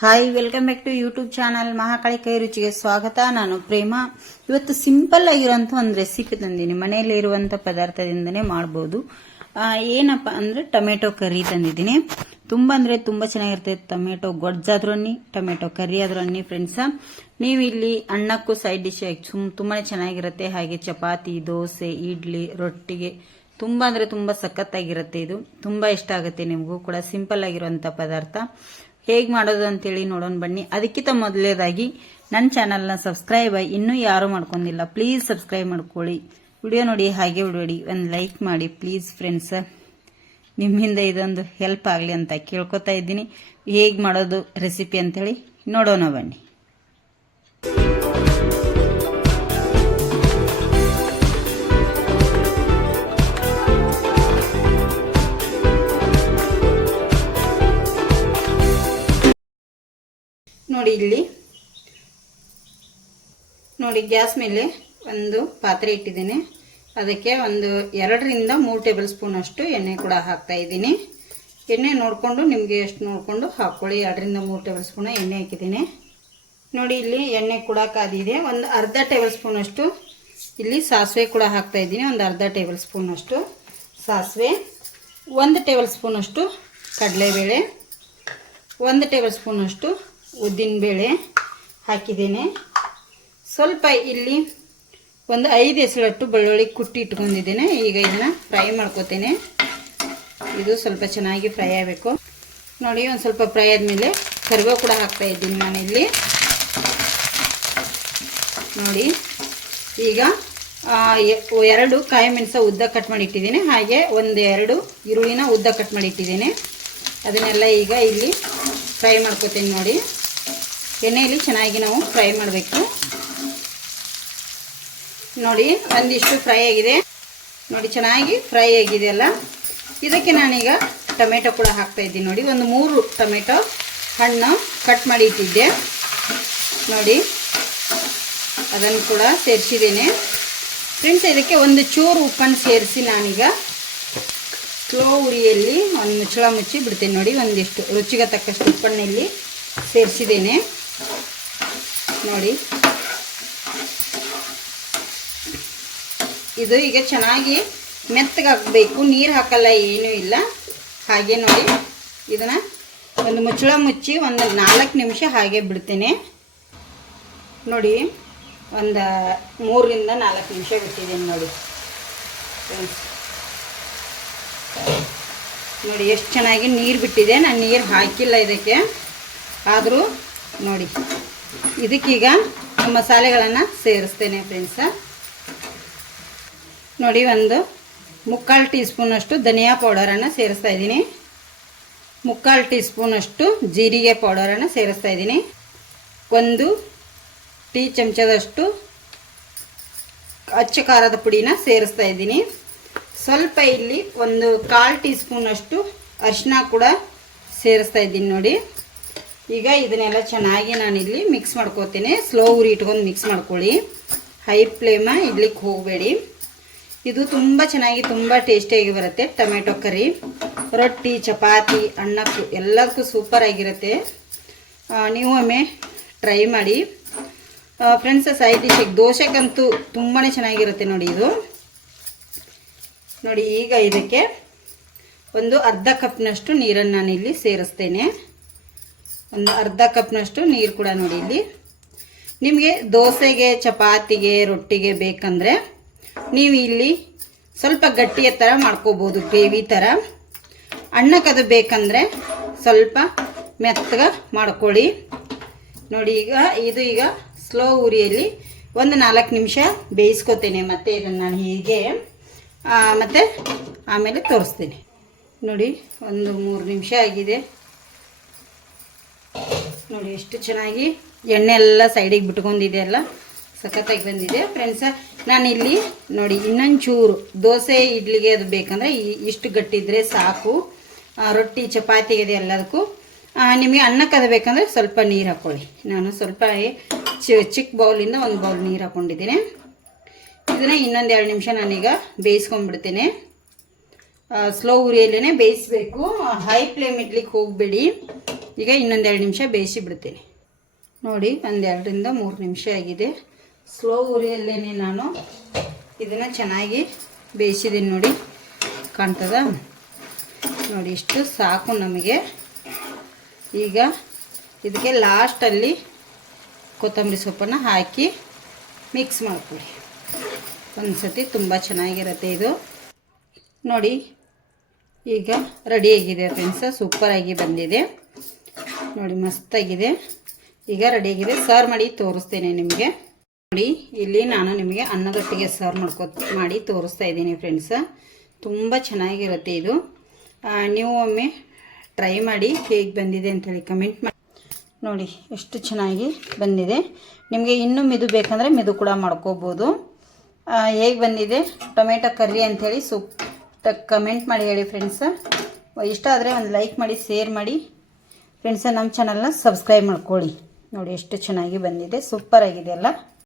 Hi, welcome back to YouTube channel Mahakali ಕೈ ರುಚಿಗೆ ಸ್ವಾಗತ. ನಾನು ಪ್ರೇಮ. ಇವತ್ತು ಸಿಂಪಲ್ ಆಗಿರುವಂತ ಒಂದು ರೆಸಿಪಿ ತಂದೀನಿ. ಮನೆಯಲ್ಲಿ ಇರುವಂತ ಪದಾರ್ಥದಿಂದನೇ ಮಾಡಬಹುದು. ಏನಪ್ಪ ಅಂದ್ರೆ ಟೊಮೆಟೊ ಕರಿ ತಂದಿದ್ದೀನಿ. ತುಂಬಾ ಅಂದ್ರೆ ತುಂಬಾ ಚೆನ್ನಾಗಿರ್ತದೆ. ಟೊಮೆಟೊ ಗೊಜ್ಜಾದ್ರೂ ಅನ್ನಿ, ಟೊಮೆಟೊ ಕರಿ ಆದ್ರೂ ಅನ್ನಿ ಫ್ರೆಂಡ್ಸ್. ನೀವು ಇಲ್ಲಿ ಅನ್ನಕ್ಕೂ ಸೈಡ್ ಡಿಶ್ ತುಂಬಾನೇ ಚೆನ್ನಾಗಿರುತ್ತೆ. ಹಾಗೆ ಚಪಾತಿ, ದೋಸೆ, ಇಡ್ಲಿ, ರೊಟ್ಟಿಗೆ ತುಂಬಾ ಅಂದ್ರೆ ತುಂಬಾ ಸಖತ್ತಾಗಿರುತ್ತೆ. ಇದು ತುಂಬಾ ಇಷ್ಟ ಆಗುತ್ತೆ ನಿಮಗೂ ಕೂಡ. ಸಿಂಪಲ್ ಆಗಿರುವಂತ ಪದಾರ್ಥ ಹೇಗೆ ಮಾಡೋದು ಅಂತೇಳಿ ನೋಡೋಣ ಬನ್ನಿ. ಅದಕ್ಕಿಂತ ಮೊದಲೇದಾಗಿ ನನ್ನ ಚಾನಲ್ನ ಸಬ್ಸ್ಕ್ರೈಬ್ ಇನ್ನೂ ಯಾರು ಮಾಡ್ಕೊಂಡಿಲ್ಲ, ಪ್ಲೀಸ್ ಸಬ್ಸ್ಕ್ರೈಬ್ ಮಾಡ್ಕೊಳ್ಳಿ. ವಿಡಿಯೋ ನೋಡಿ ಹಾಗೆ ಬಿಡಬೇಡಿ, ಒಂದು ಲೈಕ್ ಮಾಡಿ ಪ್ಲೀಸ್ ಫ್ರೆಂಡ್ಸ್. ನಿಮ್ಮಿಂದ ಇದೊಂದು ಹೆಲ್ಪ್ ಆಗಲಿ ಅಂತ ಕೇಳ್ಕೊತಾ ಇದ್ದೀನಿ. ಹೇಗೆ ಮಾಡೋದು ರೆಸಿಪಿ ಅಂತೇಳಿ ನೋಡೋಣ ಬನ್ನಿ. ನೋಡಿ ಇಲ್ಲಿ ನೋಡಿ, ಗ್ಯಾಸ್ ಮೇಲೆ ಒಂದು ಪಾತ್ರೆ ಇಟ್ಟಿದ್ದೇನೆ. ಅದಕ್ಕೆ ಒಂದು 2ರಿಂದ 3 ಟೇಬಲ್ ಸ್ಪೂನ್ ಅಷ್ಟು ಎಣ್ಣೆ ಕೂಡ ಹಾಕ್ತಾ ಇದ್ದೀನಿ. ಎಣ್ಣೆ ನೋಡಿಕೊಂಡು ನಿಮಗೆ ಎಷ್ಟು ನೋಡಿಕೊಂಡು ಹಾಕ್ಕೊಳ್ಳಿ. 2ರಿಂದ 3 ಟೇಬಲ್ ಸ್ಪೂನ್ ಎಣ್ಣೆ ಹಾಕಿದ್ದೀನಿ. ನೋಡಿ ಇಲ್ಲಿ ಎಣ್ಣೆ ಕೂಡ ಕಾದಿದೆ. ಒಂದು ಅರ್ಧ ಟೇಬಲ್ ಸ್ಪೂನ್ ಅಷ್ಟು ಇಲ್ಲಿ ಸಾಸಿವೆ ಕೂಡ ಹಾಕ್ತಾ ಇದ್ದೀನಿ. ಒಂದು ಅರ್ಧ ಟೇಬಲ್ ಸ್ಪೂನ್ ಅಷ್ಟು ಸಾಸಿವೆ, 1 ಟೇಬಲ್ ಸ್ಪೂನ್ ಅಷ್ಟು ಕಡಲೆಬೇಳೆ, 1 ಟೇಬಲ್ ಸ್ಪೂನ್ ಅಷ್ಟು ಉದ್ದಿನಬೇಳೆ ಹಾಕಿದ್ದೇನೆ. ಸ್ವಲ್ಪ ಇಲ್ಲಿ ಒಂದು 5 ಎಸಳಟ್ಟು ಬೆಳ್ಳುಳ್ಳಿ ಕುಟ್ಟಿ ಇಟ್ಕೊಂಡಿದ್ದೇನೆ. ಈಗ ಇದನ್ನ ಫ್ರೈ ಮಾಡ್ಕೋತೇನೆ. ಇದು ಸ್ವಲ್ಪ ಚೆನ್ನಾಗಿ ಫ್ರೈ ಆಗಬೇಕು. ನೋಡಿ, ಒಂದು ಸ್ವಲ್ಪ ಫ್ರೈ ಆದಮೇಲೆ ಕರಿಬೇವು ಕೂಡ ಹಾಕ್ತಾ ಇದ್ದೀನಿ ನಾನಿಲ್ಲಿ. ನೋಡಿ, ಈಗ 2 ಕಾಯಿ ಮೆಣಸ ಉದ್ದ ಕಟ್ ಮಾಡಿ ಇಟ್ಟಿದ್ದೀನಿ. ಹಾಗೆ 1-2 ಈರುಳ್ಳಿನ ಉದ್ದ ಕಟ್ ಮಾಡಿ ಇಟ್ಟಿದ್ದೀನಿ. ಅದನ್ನೆಲ್ಲ ಈಗ ಇಲ್ಲಿ ಫ್ರೈ ಮಾಡ್ಕೋತೀನಿ. ನೋಡಿ, ಎಣ್ಣೆಯಲ್ಲಿ ಚೆನ್ನಾಗಿ ನಾವು ಫ್ರೈ ಮಾಡಬೇಕು. ನೋಡಿ, ಒಂದಿಷ್ಟು ಫ್ರೈ ಆಗಿದೆ. ನೋಡಿ, ಚೆನ್ನಾಗಿ ಫ್ರೈ ಆಗಿದೆ ಅಲ್ಲ. ಇದಕ್ಕೆ ನಾನೀಗ ಟೊಮೆಟೊ ಕೂಡ ಹಾಕ್ತಾ ಇದ್ದೀನಿ. ನೋಡಿ, ಒಂದು 3 ಟೊಮೆಟೊ ಹಣ್ಣು ಕಟ್ ಮಾಡಿ ಇಟ್ಟಿದ್ದೆ. ನೋಡಿ, ಅದನ್ನು ಕೂಡ ಸೇರಿಸಿದ್ದೇನೆ ಫ್ರೆಂಡ್ಸ್. ಇದಕ್ಕೆ ಒಂದು ಚೂರು ಉಪ್ಪನ್ನು ಸೇರಿಸಿ ನಾನೀಗ ಸ್ಲೋ ಉರಿಯಲ್ಲಿ ಒಂದು ಮುಚ್ಚಳ ಮುಚ್ಚಿ ಬಿಡ್ತೇನೆ. ನೋಡಿ, ಒಂದಿಷ್ಟು ರುಚಿಗೆ ತಕ್ಕಷ್ಟು ಉಪ್ಪನ್ನು ಇಲ್ಲಿ ಸೇರಿಸಿದ್ದೇನೆ. ನೋಡಿ, ಇದು ಈಗ ಚೆನ್ನಾಗಿ ಮೆತ್ತಗಾಗಬೇಕು. ನೀರು ಹಾಕಲ್ಲ, ಏನೂ ಇಲ್ಲ. ಹಾಗೆ ನೋಡಿ, ಇದನ್ನ ಒಂದು ಮುಚ್ಚಳ ಮುಚ್ಚಿ ಒಂದು 4 ನಿಮಿಷ ಹಾಗೆ ಬಿಡ್ತೇನೆ. ನೋಡಿ, ಒಂದು 3ರಿಂದ 4 ನಿಮಿಷ ಬಿಟ್ಟಿದ್ದೇನೆ. ನೋಡಿ ನೋಡಿ ಎಷ್ಟು ಚೆನ್ನಾಗಿ ನೀರು ಬಿಟ್ಟಿದೆ. ನಾನು ನೀರು ಹಾಕಿಲ್ಲ ಇದಕ್ಕೆ. ಆದರೂ ನೋಡಿ, ಇದಕ್ಕೀಗ ಮಸಾಲೆಗಳನ್ನು ಸೇರಿಸ್ತೇನೆ ಫ್ರೆಂಡ್ಸ. ನೋಡಿ, ಒಂದು 3/4 ಟೀ ಸ್ಪೂನ್ ಅಷ್ಟು ಧನಿಯಾ ಪೌಡರನ್ನು ಸೇರಿಸ್ತಾ ಇದ್ದೀನಿ. 3/4 ಟೀ ಸ್ಪೂನ್ ಅಷ್ಟು ಜೀರಿಗೆ ಪೌಡರನ್ನು ಸೇರಿಸ್ತಾ ಇದ್ದೀನಿ. 1 ಟೀ ಚಮಚದಷ್ಟು ಅಚ್ಚ ಖಾರದ ಪುಡಿನ ಸೇರಿಸ್ತಾ ಇದ್ದೀನಿ. ಸ್ವಲ್ಪ ಇಲ್ಲಿ ಒಂದು 1/4 ಟೀ ಸ್ಪೂನ್ ಅಷ್ಟು ಅರಿಶಿನ ಕೂಡ ಸೇರಿಸ್ತಾ ಇದ್ದೀನಿ. ನೋಡಿ, ಈಗ ಇದನ್ನೆಲ್ಲ ಚೆನ್ನಾಗಿ ನಾನಿಲ್ಲಿ ಮಿಕ್ಸ್ ಮಾಡ್ಕೋತೀನಿ. ಸ್ಲೋ ಉರಿ ಇಟ್ಕೊಂಡು ಮಿಕ್ಸ್ ಮಾಡ್ಕೊಳ್ಳಿ. ಹೈ ಫ್ಲೇಮ ಇಡ್ಲಿಕ್ಕೆ ಹೋಗಬೇಡಿ. ಇದು ತುಂಬ ಚೆನ್ನಾಗಿ ತುಂಬ ಟೇಸ್ಟಿಯಾಗಿ ಬರುತ್ತೆ. ಟೊಮೆಟೊ ಕರಿ ರೊಟ್ಟಿ, ಚಪಾತಿ, ಅನ್ನಕ್ಕೂ ಎಲ್ಲದಕ್ಕೂ ಸೂಪರ್ ಆಗಿರುತ್ತೆ. ನೀವು ಒಮ್ಮೆ ಟ್ರೈ ಮಾಡಿ ಫ್ರೆಂಡ್ಸ್. ಸೈಡ್ ಡಿಶಿಗೆ ದೋಸೆಗಂತೂ ತುಂಬಾ ಚೆನ್ನಾಗಿರುತ್ತೆ ನೋಡಿ ಇದು. ನೋಡಿ, ಈಗ ಇದಕ್ಕೆ ಒಂದು ಅರ್ಧ ಕಪ್ನಷ್ಟು ನೀರನ್ನು ನಾನಿಲ್ಲಿ ಸೇರಿಸ್ತೇನೆ. ಒಂದು ಅರ್ಧ ಕಪ್ನಷ್ಟು ನೀರು ಕೂಡ ನೋಡಿ ಇಲ್ಲಿ. ನಿಮಗೆ ದೋಸೆಗೆ, ಚಪಾತಿಗೆ, ರೊಟ್ಟಿಗೆ ಬೇಕಂದರೆ ನೀವು ಇಲ್ಲಿ ಸ್ವಲ್ಪ ಗಟ್ಟಿಯ ಥರ ಮಾಡ್ಕೋಬೋದು, ಗ್ರೇವಿ ಥರ. ಅನ್ನಕ್ಕದು ಬೇಕಂದರೆ ಸ್ವಲ್ಪ ಮೆತ್ತಗೆ ಮಾಡ್ಕೊಳ್ಳಿ. ನೋಡಿ, ಈಗ ಸ್ಲೋ ಉರಿಯಲ್ಲಿ ಒಂದು 4 ನಿಮಿಷ ಬೇಯಿಸ್ಕೊತೇನೆ. ಮತ್ತು ಇದನ್ನು ನಾನು ಹೀಗೆ ಮತ್ತು ಆಮೇಲೆ ತೋರಿಸ್ತೀನಿ. ನೋಡಿ, ಒಂದು 3 ನಿಮಿಷ ಆಗಿದೆ. ನೋಡಿ, ಎಷ್ಟು ಚೆನ್ನಾಗಿ ಎಣ್ಣೆ ಎಲ್ಲ ಸೈಡಿಗೆ ಬಿಟ್ಕೊಂಡಿದೆ ಅಲ್ಲ, ಸಖತ್ತಾಗಿ ಬಂದಿದೆ ಫ್ರೆಂಡ್ಸ. ನಾನಿಲ್ಲಿ ನೋಡಿ, ಇನ್ನೊಂದು ಚೂರು ದೋಸೆ, ಇಡ್ಲಿಗೆ ಅದು ಬೇಕಂದರೆ ಇಷ್ಟು ಗಟ್ಟಿದ್ರೆ ಸಾಕು. ರೊಟ್ಟಿ, ಚಪಾತಿಗೆ ಅದು ಎಲ್ಲದಕ್ಕೂ. ನಿಮಗೆ ಅನ್ನಕ್ಕೆ ಅದು ಬೇಕಂದರೆ ಸ್ವಲ್ಪ ನೀರು ಹಾಕ್ಕೊಳ್ಳಿ. ನಾನು ಸ್ವಲ್ಪ ಚಿಕ್ಕ ಬೌಲಿಂದ 1 ಬೌಲ್ ನೀರು ಹಾಕ್ಕೊಂಡಿದ್ದೀನಿ. ಇದನ್ನು ಇನ್ನೊಂದು 2 ನಿಮಿಷ ನಾನೀಗ ಬೇಯಿಸ್ಕೊಂಡ್ಬಿಡ್ತೇನೆ. ಸ್ಲೋ ಉರಿಯಲ್ಲೇ ಬೇಯಿಸಬೇಕು. ಹೈ ಫ್ಲೇಮ್ ಇಡ್ಲಿಕ್ಕೆ ಹೋಗಬೇಡಿ. ಈಗ ಇನ್ನೊಂದು 2 ನಿಮಿಷ ಬೇಯಿಸಿ ಬಿಡ್ತೀನಿ. ನೋಡಿ 1-2 ರಿಂದ 3 ನಿಮಿಷ ಆಗಿದೆ. ಸ್ಲೋ ಉರಿಯಲ್ಲೇ ನಾನು ಇದನ್ನು ಚೆನ್ನಾಗಿ ಬೇಯಿಸಿದ್ದೀನಿ. ನೋಡಿ ಕಾಣ್ತದ ನೋಡಿ, ಇಷ್ಟು ಸಾಕು ನಮಗೆ. ಈಗ ಇದಕ್ಕೆ ಲಾಸ್ಟಲ್ಲಿ ಕೊತ್ತಂಬರಿ ಸೊಪ್ಪನ್ನು ಹಾಕಿ ಮಿಕ್ಸ್ ಮಾಡ್ಕೊಳ್ಳಿ ಒಂದು ಸತಿ. ತುಂಬ ಚೆನ್ನಾಗಿರುತ್ತೆ ಇದು. ನೋಡಿ ಈಗ ರೆಡಿಯಾಗಿದೆ ಫ್ರೆಂಡ್ಸ, ಸೂಪರಾಗಿ ಬಂದಿದೆ ನೋಡಿ, ಮಸ್ತಾಗಿದೆ. ಈಗ ರೆಡಿಯಾಗಿದೆ, ಸರ್ವ್ ಮಾಡಿ ತೋರಿಸ್ತೇನೆ ನಿಮಗೆ. ನೋಡಿ ಇಲ್ಲಿ ನಾನು ನಿಮಗೆ ಅನ್ನದೊಟ್ಟಿಗೆ ಸರ್ವ್ ಮಾಡಿ ತೋರಿಸ್ತಾ ಇದ್ದೀನಿ ಫ್ರೆಂಡ್ಸ. ತುಂಬ ಚೆನ್ನಾಗಿರುತ್ತೆ ಇದು. ನೀವು ಒಮ್ಮೆ ಟ್ರೈ ಮಾಡಿ ಹೇಗೆ ಬಂದಿದೆ ಅಂಥೇಳಿ ಕಮೆಂಟ್ ಮಾಡಿ. ನೋಡಿ ಎಷ್ಟು ಚೆನ್ನಾಗಿ ಬಂದಿದೆ. ನಿಮಗೆ ಇನ್ನೂ ಮಿದು ಬೇಕಂದರೆ ಮಿದು ಕೂಡ ಮಾಡ್ಕೋಬೋದು. ಹೇಗೆ ಬಂದಿದೆ ಟೊಮೆಟೊ ಕರ್ರಿ ಅಂಥೇಳಿ ಕಮೆಂಟ್ ಮಾಡಿ ಹೇಳಿ ಫ್ರೆಂಡ್ಸ. ಇಷ್ಟ ಆದರೆ ಒಂದು ಲೈಕ್ ಮಾಡಿ, ಶೇರ್ ಮಾಡಿ ಫ್ರೆಂಡ್ಸ. ನಮ್ಮ ಚಾನಲ್ನ ಸಬ್ಸ್ಕ್ರೈಬ್ ಮಾಡ್ಕೊಳ್ಳಿ. ನೋಡಿ ಎಷ್ಟು ಚೆನ್ನಾಗಿ ಬಂದಿದೆ, ಸೂಪರಾಗಿದೆ ಅಲ್ಲ.